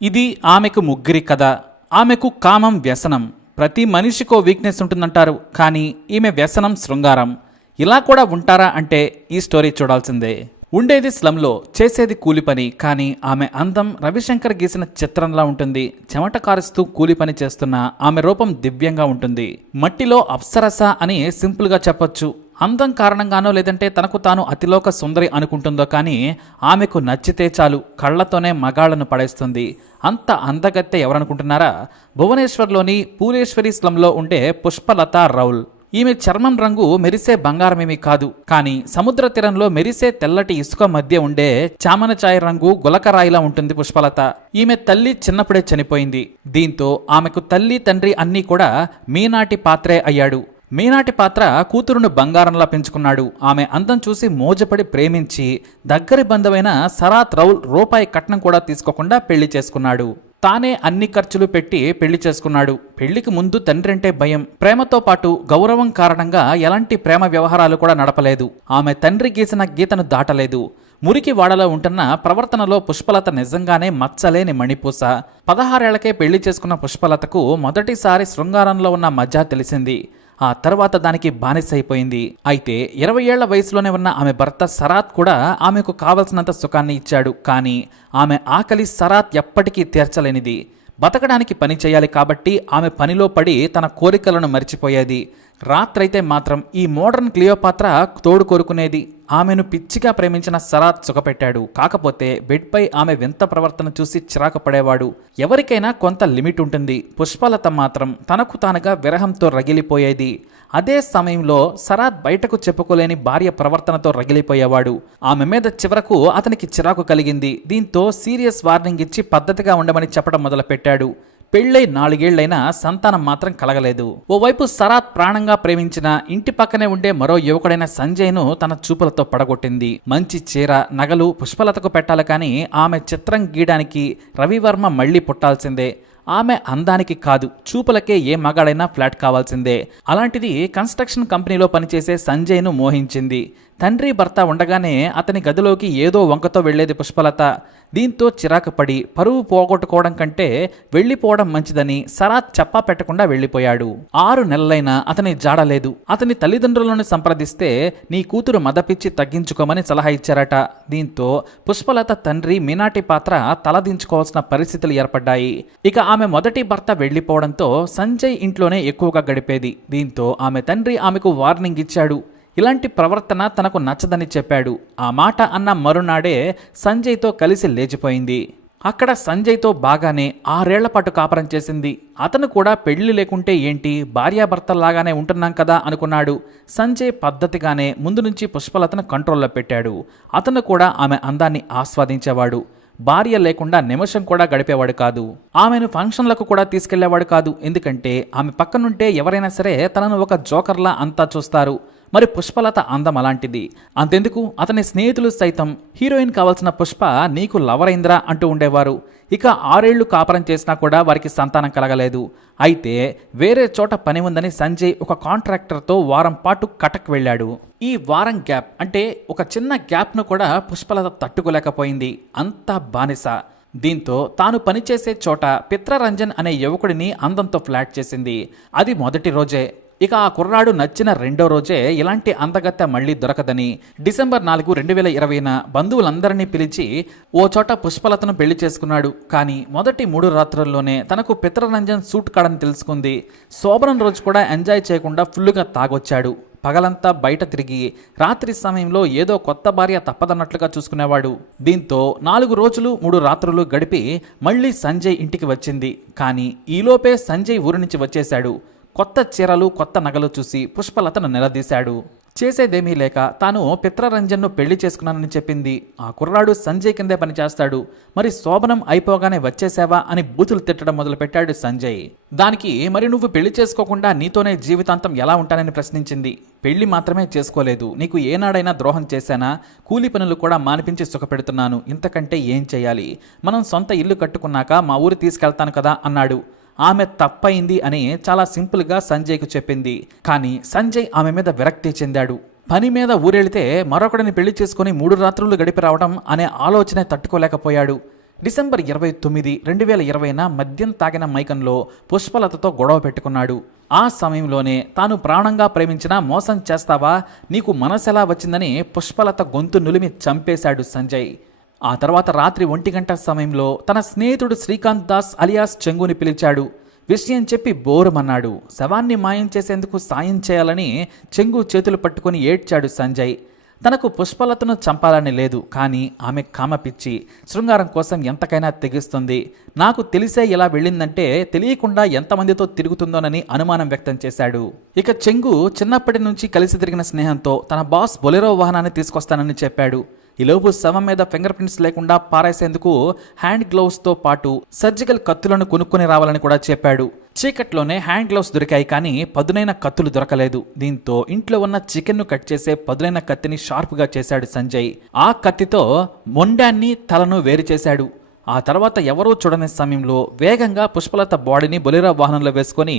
ఇది ఆమెకు ముగ్గురి కథ. ఆమెకు కామం వ్యసనం. ప్రతి మనిషికో వీక్నెస్ ఉంటుందంటారు, కానీ ఈమె వ్యసనం శృంగారం. ఇలా కూడా ఉంటారా అంటే ఈ స్టోరీ చూడాల్సిందే. ఉండేది స్లంలో, చేసేది కూలి పని. కానీ ఆమె అందం రవిశంకర్ గీసిన చిత్రంలా ఉంటుంది. చెమట కారుస్తూ కూలి పని చేస్తున్న ఆమె రూపం దివ్యంగా ఉంటుంది. మట్టిలో అప్సరస అని సింపుల్గా చెప్పొచ్చు. అందం కారణంగానో లేదంటే తనకు తాను అతిలోక సుందరి అనుకుంటుందో కానీ ఆమెకు నచ్చితే చాలు కళ్లతోనే మగాళ్లను పడేస్తుంది. అంత అందగత్తె ఎవరనుకుంటున్నారా? భువనేశ్వర్లోని పూలేశ్వరి స్లంలో ఉండే పుష్పలత రౌల్. ఈమె చర్మం రంగు మెరిసే బంగారమేమీ కాదు, కానీ సముద్ర తీరంలో మెరిసే తెల్లటి ఇసుక మధ్య ఉండే చామనచాయ రంగు గులకరాయిలా ఉంటుంది పుష్పలత. ఈమె తల్లి చిన్నప్పుడే చనిపోయింది. దీంతో ఆమెకు తల్లి తండ్రి అన్నీ కూడా మీనాటి పాత్రే అయ్యాడు. మీనాటి పాత్ర కూతురును బంగారంలా పెంచుకున్నాడు. ఆమె అందం చూసి మోజపడి ప్రేమించి దగ్గరి బంధువైన సరాత్ రౌల్ రూపాయి కట్నం కూడా తీసుకోకుండా పెళ్లి చేసుకున్నాడు. తానే అన్ని ఖర్చులు పెట్టి పెళ్లి చేసుకున్నాడు. పెళ్లికి ముందు తండ్రి అంటే భయం, ప్రేమతో పాటు గౌరవం కారణంగా ఎలాంటి ప్రేమ వ్యవహారాలు కూడా నడపలేదు. ఆమె తండ్రి గీసిన గీతను దాటలేదు. మురికి వాడలో ఉంటున్న ప్రవర్తనలో పుష్పలత నిజంగానే మచ్చలేని మణిపూస. 16 ఏళ్లకే పెళ్లి చేసుకున్న పుష్పలతకు మొదటిసారి శృంగారంలో ఉన్న మజా తెలిసింది. ఆ తర్వాత దానికి బానిసైపోయింది. అయితే 20 ఏళ్ల వయసులోనే ఉన్న ఆమె భర్త సరాత్ కూడా ఆమెకు కావలసినంత సుఖాన్ని ఇచ్చాడు. కానీ ఆమె ఆకలి సరాత్ ఎప్పటికీ తీర్చలేనిది. బతకడానికి పని చేయాలి కాబట్టి ఆమె పనిలో పడి తన కోరికలను మర్చిపోయేది. రాత్రైతే మాత్రం ఈ మోడర్న్ క్లియోపాత్ర తోడు కోరుకునేది. ఆమెను పిచ్చిగా ప్రేమించిన సరాత్ సుఖపెట్టాడు. కాకపోతే బెడ్పై ఆమె వింత ప్రవర్తన చూసి చిరాకు పడేవాడు. ఎవరికైనా కొంత లిమిట్ ఉంటుంది. పుష్పలత మాత్రం తనకు తానుగా విరహంతో రగిలిపోయేది. అదే సమయంలో సరాత్ బయటకు చెప్పుకోలేని భార్య ప్రవర్తనతో రగిలిపోయేవాడు. ఆమె మీద చివరకు అతనికి చిరాకు కలిగింది. దీంతో సీరియస్ వార్నింగ్ ఇచ్చి పద్ధతిగా ఉండమని చెప్పడం మొదలుపెట్టాడు. పెళ్ళై 4 ఏళ్లైనా సంతానం మాత్రం కలగలేదు. ఓవైపు సరాత్ ప్రాణంగా ప్రేమించిన ఇంటి పక్కనే ఉండే మరో యువకుడైన సంజయ్ను తన చూపులతో పడగొట్టింది. మంచి చీర, నగలు పుష్పలతకు పెట్టాలి, కానీ ఆమె చిత్రం గీయడానికి రవివర్మ మళ్లీ పుట్టాల్సిందే. ఆమె అందానికి కాదు, చూపులకే ఏ మగాడైనా ఫ్లాట్ కావాల్సిందే. అలాంటిది కన్స్ట్రక్షన్ కంపెనీలో పనిచేసే సంజయ్ను మోహించింది. తండ్రి భర్త ఉండగానే అతని గదిలోకి ఏదో వంకతో వెళ్లేది పుష్పలత. దీంతో చిరాకు పడి పరువు పోగొట్టుకోవడం కంటే వెళ్లిపోవడం మంచిదని సరాత్ చెప్పా పెట్టకుండా వెళ్లిపోయాడు. 6 నెలలైనా అతని జాడలేదు. అతని తల్లిదండ్రులను సంప్రదిస్తే నీ కూతురు మదపిచ్చి తగ్గించుకోమని సలహా ఇచ్చారట. దీంతో పుష్పలత తండ్రి మీనాటి పాత్ర తలదించుకోవాల్సిన పరిస్థితులు ఏర్పడ్డాయి. ఇక ఆమె మొదటి భర్త వెళ్లిపోవడంతో సంజయ్ ఇంట్లోనే ఎక్కువగా గడిపేది. దీంతో ఆమె తండ్రి ఆమెకు వార్నింగ్ ఇచ్చాడు. ఇలాంటి ప్రవర్తన తనకు నచ్చదని చెప్పాడు. ఆ మాట అన్న మరునాడే సంజయ్తో కలిసి లేచిపోయింది. అక్కడ సంజయ్తో బాగానే 6 ఏళ్ల పాటు కాపురం చేసింది. అతను కూడా పెళ్లి లేకుంటే ఏంటి, భార్యాభర్తల్లాగానే ఉంటున్నాం కదా అనుకున్నాడు. సంజయ్ పద్ధతిగానే ముందు నుంచి పుష్పలతను కంట్రోల్లో పెట్టాడు. అతను కూడా ఆమె అందాన్ని ఆస్వాదించేవాడు. భార్య లేకుండా నిమిషం కూడా గడిపేవాడు కాదు. ఆమెను ఫంక్షన్లకు కూడా తీసుకెళ్లేవాడు కాదు. ఎందుకంటే ఆమె పక్కనుంటే ఎవరైనా సరే తనను ఒక జోకర్లా అంతా చూస్తారు. మరి పుష్పలత అందం అలాంటిది. అంతెందుకు, అతని స్నేహితులు సైతం హీరోయిన్ కావాల్సిన పుష్ప నీకు లవరైంద్రా అంటూ ఉండేవారు. ఇక 6 ఏళ్లు కాపురం చేసినా కూడా వారికి సంతానం కలగలేదు. అయితే వేరే చోట పని ఉందని సంజయ్ ఒక కాంట్రాక్టర్తో వారం పాటు కటక్ వెళ్ళాడు. ఈ వారం గ్యాప్ అంటే ఒక చిన్న గ్యాప్ను కూడా పుష్పలత తట్టుకోలేకపోయింది. అంతా బానిస. దీంతో తాను పనిచేసే చోట పిత్రరంజన్ అనే యువకుడిని అందంతో ఫ్లాట్ చేసింది. అది మొదటి రోజే. ఇక ఆ కుర్రాడు నచ్చిన 2వ రోజే ఇలాంటి అందగత్తె మళ్లీ దొరకదని డిసెంబర్ 4, 2020న బంధువులందరినీ పిలిచి ఓ చోట పుష్పలతను పెళ్లి చేసుకున్నాడు. కానీ మొదటి 3 రాత్రుల్లోనే తనకు పిత్రరంజన్ సూట్ కాడని తెలుసుకుంది. శోభనం రోజు కూడా ఎంజాయ్ చేయకుండా ఫుల్లుగా తాగొచ్చాడు. పగలంతా బయట తిరిగి రాత్రి సమయంలో ఏదో కొత్త భార్య తప్పదన్నట్లుగా చూసుకునేవాడు. దీంతో 4 రోజులు 3 రాత్రులు గడిపి మళ్లీ సంజయ్ ఇంటికి వచ్చింది. కానీ ఈలోపే సంజయ్ ఊరి నుంచి వచ్చేశాడు. కొత్త చీరలు, కొత్త నగలు చూసి పుష్పలతను నిలదీశాడు. చేసేదేమీ లేక తాను పిత్రరంజన్ను పెళ్లి చేసుకున్నానని చెప్పింది. ఆ కుర్రాడు సంజయ్ కిందే పనిచేస్తాడు. మరి శోభనం అయిపోగానే వచ్చేసావా అని బూతులు తిట్టడం మొదలుపెట్టాడు సంజయ్. దానికి మరి నువ్వు పెళ్లి చేసుకోకుండా నీతోనే జీవితాంతం ఎలా ఉంటానని ప్రశ్నించింది. పెళ్లి మాత్రమే చేసుకోలేదు, నీకు ఏనాడైనా ద్రోహం చేశానా? కూలి పనులు కూడా మానిపించి సుఖపెడుతున్నాను. ఇంతకంటే ఏం చేయాలి? మనం సొంత ఇల్లు కట్టుకున్నాక మా ఊరు తీసుకెళ్తాను కదా అన్నాడు. ఆమె తప్పైంది అని చాలా సింపుల్గా సంజయ్కు చెప్పింది. కానీ సంజయ్ ఆమె మీద విరక్తి చెందాడు. పని మీద ఊరెళితే మరొకడిని పెళ్లి చేసుకుని 3 రాత్రులు గడిపి రావడం అనే ఆలోచనే తట్టుకోలేకపోయాడు. డిసెంబర్ 29, 2020న మద్యం తాగిన మైకంలో పుష్పలతతో గొడవ పెట్టుకున్నాడు. ఆ సమయంలోనే తాను ప్రాణంగా ప్రేమించినా మోసం చేస్తావా, నీకు మనసెలా వచ్చిందని పుష్పలత గొంతు నులిమి చంపేశాడు సంజయ్. ఆ తర్వాత రాత్రి 1 గంట సమయంలో తన స్నేహితుడు శ్రీకాంత్ దాస్ అలియాస్ చెంగుని పిలిచాడు. విషయం చెప్పి బోరుమన్నాడు. శవాన్ని మాయం చేసేందుకు సాయం చేయాలని చెంగు చేతులు పట్టుకుని ఏడ్చాడు సంజయ్. తనకు పుష్పలతను చంపాలని లేదు, కానీ ఆమె కామపిచ్చి శృంగారం కోసం ఎంతకైనా తెగిస్తుంది. నాకు తెలిసే ఇలా వెళ్ళిందంటే తెలియకుండా ఎంతమందితో తిరుగుతుందోనని అనుమానం వ్యక్తం చేశాడు. ఇక చెంగు చిన్నప్పటి నుంచి కలిసి తిరిగిన స్నేహంతో తన బాస్ బొలెరో వాహనాన్ని తీసుకొస్తానని చెప్పాడు. ఈలోపు శవం మీద ఫింగర్ ప్రింట్స్ లేకుండా పారేసేందుకు హ్యాండ్ గ్లౌస్తో పాటు సర్జికల్ కత్తులను కొనుక్కొని రావాలని కూడా చెప్పాడు. చీకట్లోనే హ్యాండ్ గ్లౌస్ దొరికాయి, కానీ పదునైన కత్తులు దొరకలేదు. దీంతో ఇంట్లో ఉన్న చికెన్ను కట్ చేసే పదునైన కత్తిని షార్ప్గా చేశాడు సంజయ్. ఆ కత్తితో మొండాన్ని తలను వేరు చేశాడు. ఆ తర్వాత ఎవరూ చూడని సమయంలో వేగంగా పుష్పలత బాడీని బొలెరో వాహనంలో వేసుకొని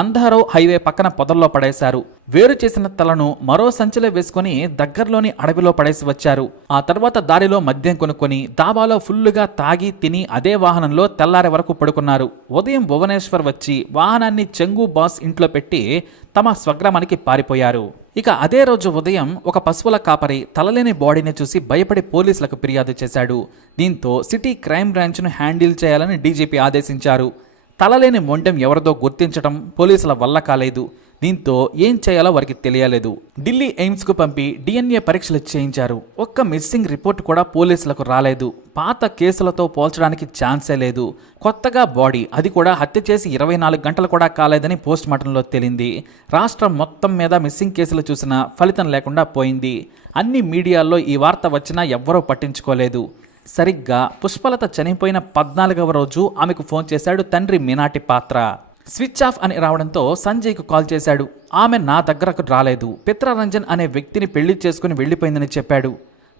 అంధారో హైవే పక్కన పొదల్లో పడేశారు. వేరు చేసిన తలను మరో సంచిలో వేసుకొని దగ్గరలోని అడవిలో పడేసి వచ్చారు. ఆ తర్వాత దారిలో మద్యం కొనుక్కొని దాబాలో ఫుల్లుగా తాగి తిని అదే వాహనంలో తెల్లారే వరకు పడుకున్నారు. ఉదయం భువనేశ్వర్ వచ్చి వాహనాన్ని చెంగు బాస్ ఇంట్లో పెట్టి తమ స్వగ్రామానికి పారిపోయారు. ఇక అదే రోజు ఉదయం ఒక పశువుల కాపరి తలలేని బాడీని చూసి భయపడి పోలీసులకు ఫిర్యాదు చేశాడు. దీంతో సిటీ క్రైమ్ బ్రాంచ్ను హ్యాండిల్ చేయాలని డీజీపీ ఆదేశించారు. తలలేని మొండెం ఎవరిదో గుర్తించడం పోలీసుల వల్ల కాలేదు. దీంతో ఏం చేయాలో వారికి తెలియలేదు. ఢిల్లీ ఎయిమ్స్కు పంపి DNA పరీక్షలు చేయించారు. ఒక్క మిస్సింగ్ రిపోర్ట్ కూడా పోలీసులకు రాలేదు. పాత కేసులతో పోల్చడానికి ఛాన్సే లేదు. కొత్తగా బాడీ, అది కూడా హత్య చేసి 24 గంటలు కూడా కాలేదని పోస్ట్ మార్టంలో తేలింది. రాష్ట్రం మొత్తం మీద మిస్సింగ్ కేసులు చూసినా ఫలితం లేకుండా పోయింది. అన్ని మీడియాల్లో ఈ వార్త వచ్చినా ఎవ్వరూ పట్టించుకోలేదు. సరిగ్గా పుష్పలత చనిపోయిన 14వ రోజు ఆమెకు ఫోన్ చేశాడు తండ్రి మీనాటి పాత్ర. స్విచ్ ఆఫ్ అని రావడంతో సంజయ్కు కాల్ చేశాడు. ఆమె నా దగ్గరకు రాలేదు, పిత్రరంజన్ అనే వ్యక్తిని పెళ్లి చేసుకుని వెళ్ళిపోయిందని చెప్పాడు.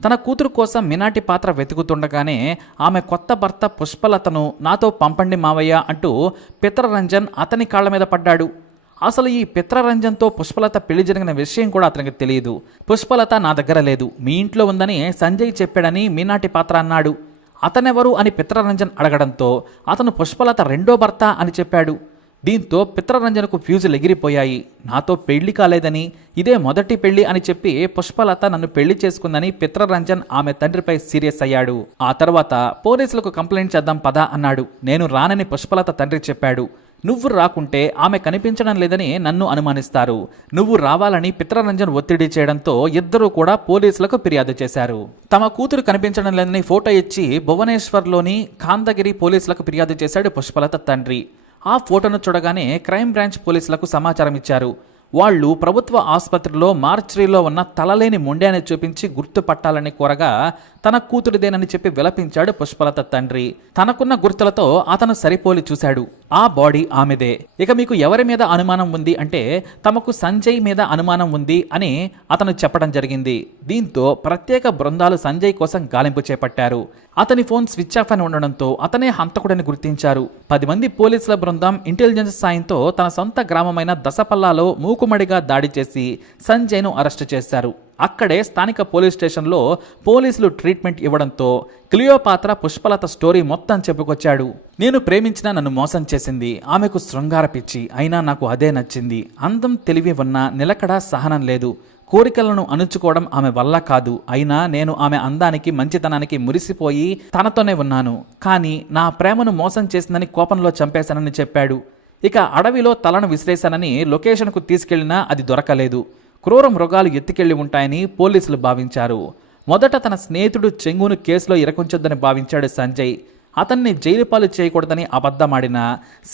తన కూతురు కోసం మీనాటి పాత్ర వెతుకుతుండగానే ఆమె కొత్త భర్త పుష్పలతను నాతో పంపండి మావయ్య అంటూ పిత్రరంజన్ అతని కాళ్ల మీద పడ్డాడు. అసలు ఈ పిత్రరంజన్తో పుష్పలత పెళ్లి జరిగిన విషయం కూడా అతనికి తెలియదు. పుష్పలత నా దగ్గర లేదు, మీ ఇంట్లో ఉందని సంజయ్ చెప్పాడని మీనాటి పాత్ర అన్నాడు. అతనెవరు అని పిత్రరంజన్ అడగడంతో అతను పుష్పలత రెండో భర్త అని చెప్పాడు. దీంతో పిత్రరంజన్కు ఫ్యూజులు ఎగిరిపోయాయి. నాతో పెళ్లి కాలేదని, ఇదే మొదటి పెళ్లి అని చెప్పి పుష్పలత నన్ను పెళ్లి చేసుకుందని పిత్రరంజన్ ఆమె తండ్రిపై సీరియస్ అయ్యాడు. ఆ తర్వాత పోలీసులకు కంప్లైంట్ చేద్దాం పదా అన్నాడు. నేను రానని పుష్పలత తండ్రి చెప్పాడు. నువ్వు రాకుంటే ఆమె కనిపించడం లేదని నన్ను అనుమానిస్తారు, నువ్వు రావాలని పిత్రరంజన్ ఒత్తిడి చేయడంతో ఇద్దరూ కూడా పోలీసులకు ఫిర్యాదు చేశారు. తమ కూతురు కనిపించడం లేదని ఫోటో ఇచ్చి భువనేశ్వర్లోని ఖాందగిరి పోలీసులకు ఫిర్యాదు చేశాడు పుష్పలత తండ్రి. ఆ ఫోటోను చూడగానే క్రైమ్ బ్రాంచ్ పోలీసులకు సమాచారం ఇచ్చారు. వాళ్ళు ప్రభుత్వ ఆసుపత్రిలో మార్చరీలో ఉన్న తలలేని మొండాన్ని చూపించి గుర్తుపట్టాలని కోరగా తన కూతురిదేనని చెప్పి విలపించాడు పుష్పలత తండ్రి. తనకున్న గుర్తులతో అతను సరిపోలి చూశాడు. ఆ బాడీ ఆమెదే. ఇక మీకు ఎవరి మీద అనుమానం ఉంది అంటే తమకు సంజయ్ మీద అనుమానం ఉంది అని అతను చెప్పడం జరిగింది. దీంతో ప్రత్యేక బృందాలు సంజయ్ కోసం గాలింపు చేపట్టారు. అతని ఫోన్ స్విచ్ ఆఫ్ అని ఉండడంతో అతనే హంతకుడని గుర్తించారు. 10 మంది పోలీసుల బృందం ఇంటెలిజెన్స్ సాయంతో తన సొంత గ్రామమైన దసపల్లాలో మూకుమడిగా దాడి చేసి సంజయ్ను అరెస్టు చేశారు. అక్కడే స్థానిక పోలీస్ స్టేషన్లో పోలీసులు ట్రీట్మెంట్ ఇవ్వడంతో క్లియోపాత్ర పుష్పలత స్టోరీ మొత్తం చెప్పుకొచ్చాడు. నేను ప్రేమించిన నన్ను మోసం చేసింది, ఆమెకు శృంగార పిచ్చి, అయినా నాకు అదే నచ్చింది. అందం తెలివి ఉన్నా నిలకడ సహనం లేదు. కోరికలను అణుచుకోవడం ఆమె వల్ల కాదు. అయినా నేను ఆమె అందానికి మంచితనానికి మురిసిపోయి తనతోనే ఉన్నాను. కానీ నా ప్రేమను మోసం చేసిందని కోపంలో చంపేశానని చెప్పాడు. ఇక అడవిలో తలను విసిరేశానని లొకేషన్కు తీసుకెళ్లినా అది దొరకలేదు. క్రూర మృగాలు ఎత్తుకెళ్లి ఉంటాయని పోలీసులు భావించారు. మొదట తన స్నేహితుడు చెంగును కేసులో ఇరకుంచొద్దని భావించాడు సంజయ్. అతన్ని జైలు పాలు చేయకూడదని అబద్ధమాడినా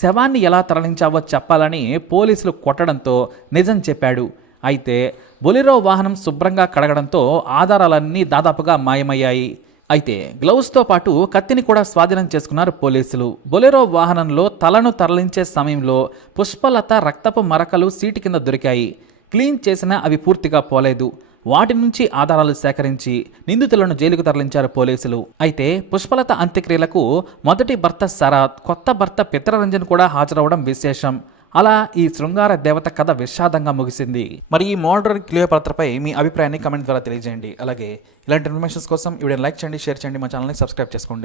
శవాన్ని ఎలా తరలించావో చెప్పాలని పోలీసులు కొట్టడంతో నిజం చెప్పాడు. అయితే బొలెరో వాహనం శుభ్రంగా కడగడంతో ఆధారాలన్నీ దాదాపుగా మాయమయ్యాయి. అయితే గ్లౌస్తో పాటు కత్తిని కూడా స్వాధీనం చేసుకున్నారు పోలీసులు. బొలెరో వాహనంలో తలను తరలించే సమయంలో పుష్పలత రక్తపు మరకలు సీటు కింద దొరికాయి. క్లీన్ చేసినా అవి పూర్తిగా పోలేదు. వాటి నుంచి ఆధారాలు సేకరించి నిందితులను జైలుకు తరలించారు పోలీసులు. అయితే పుష్పలత అంత్యక్రియలకు మొదటి భర్త శరత్, కొత్త భర్త పిత్రరంజన్ కూడా హాజరవడం విశేషం. అలా ఈ శృంగార దేవత కథ విషాదంగా ముగిసింది. మరి ఈ మోడర్న్ క్లియోపాత్రపై మీ అభిప్రాయాన్ని కమెంట్ ద్వారా తెలియజేయండి. అలాగే ఇలాంటి ఇన్ఫర్మేషన్స్ కోసం వీడియోని లైక్ చేయండి, షేర్ చేయండి, మా ఛానల్ని సబ్స్క్రైబ్ చేసుకోండి.